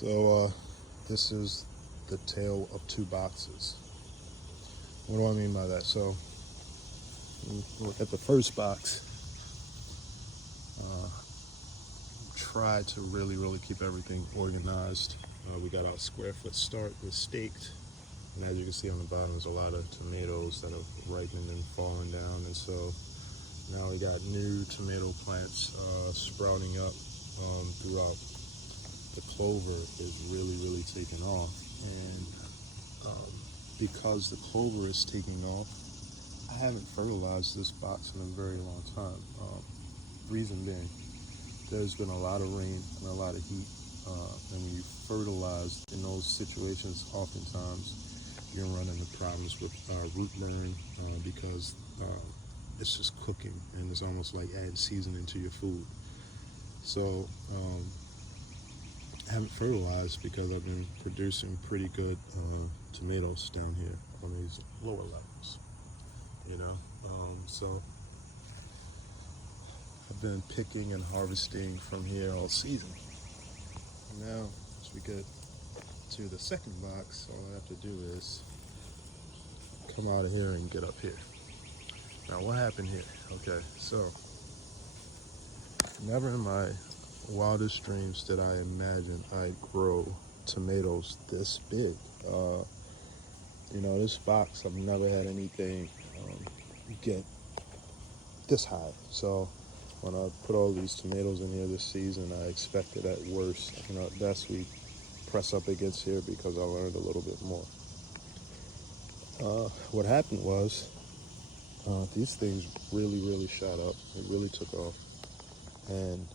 So this is the tale of two boxes. What do I mean by that? So look at the first box. Try to really keep everything organized. We got our square foot start was staked, and as you can see on the bottom, there's a lot of tomatoes that have ripened and fallen down, and so now we got new tomato plants sprouting up throughout. The clover is really taking off, and because the clover is taking off, I haven't fertilized this box in a very long time. Reason being, there's been a lot of rain and a lot of heat, and when you fertilize in those situations, oftentimes you're running into problems with root burn because it's just cooking, and it's almost like adding seasoning to your food. So I haven't fertilized because I've been producing pretty good tomatoes down here on these lower levels, so I've been picking and harvesting from here all season. Now, as we get to the second box, all I have to do is come out of here and get up here. Now, what happened here? Okay, so never in my wildest dreams did I imagine I'd grow tomatoes this big. This box, I've never had anything get this high. So when I put all these tomatoes in here this season, I expected at worst, at best we press up against here because I learned a little bit more. What happened was these things really shot up. It really took off, and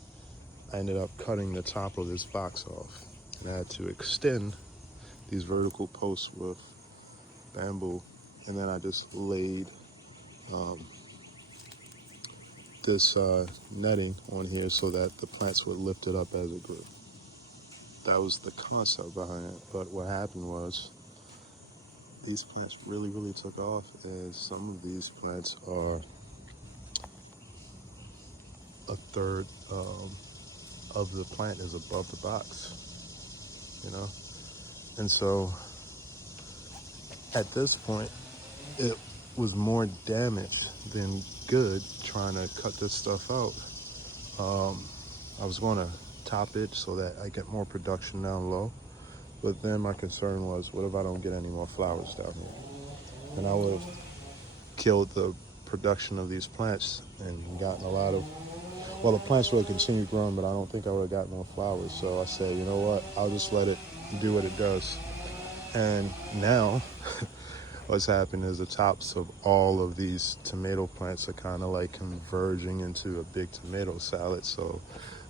I ended up cutting the top of this box off, and I had to extend these vertical posts with bamboo, and then I just laid this netting on here so that the plants would lift it up as it grew. That was the concept behind it. But what happened was these plants really took off, and some of these plants are a third of the plant is above the box, and so at this point it was more damage than good trying to cut this stuff out. I was going to top it so that I get more production down low, but then my concern was, what if I don't get any more flowers down here? And I would have killed the production of these plants and gotten a lot of, the plants would have continued growing, but I don't think I would have gotten more flowers. So I said, you know what, I'll just let it do what it does. And now what's happened is the tops of all of these tomato plants are kind of like converging into a big tomato salad. So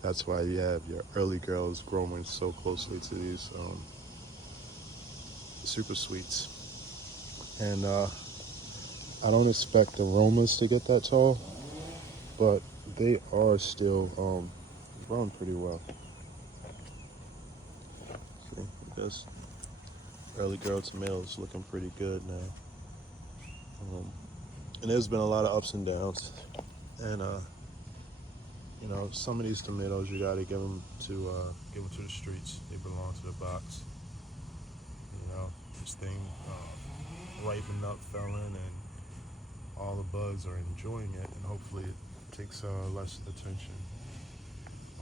that's why you have your early girls growing so closely to these super sweets. And I don't expect aromas to get that tall, but they are still growing pretty well. See, this early girl tomatoes looking pretty good now. And there's been a lot of ups and downs, and some of these tomatoes you got to give them to the streets. They belong to the box. This thing ripened up, fell in, and all the bugs are enjoying it, and hopefully it takes less attention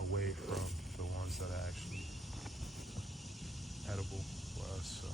away from the ones that are actually edible for us. So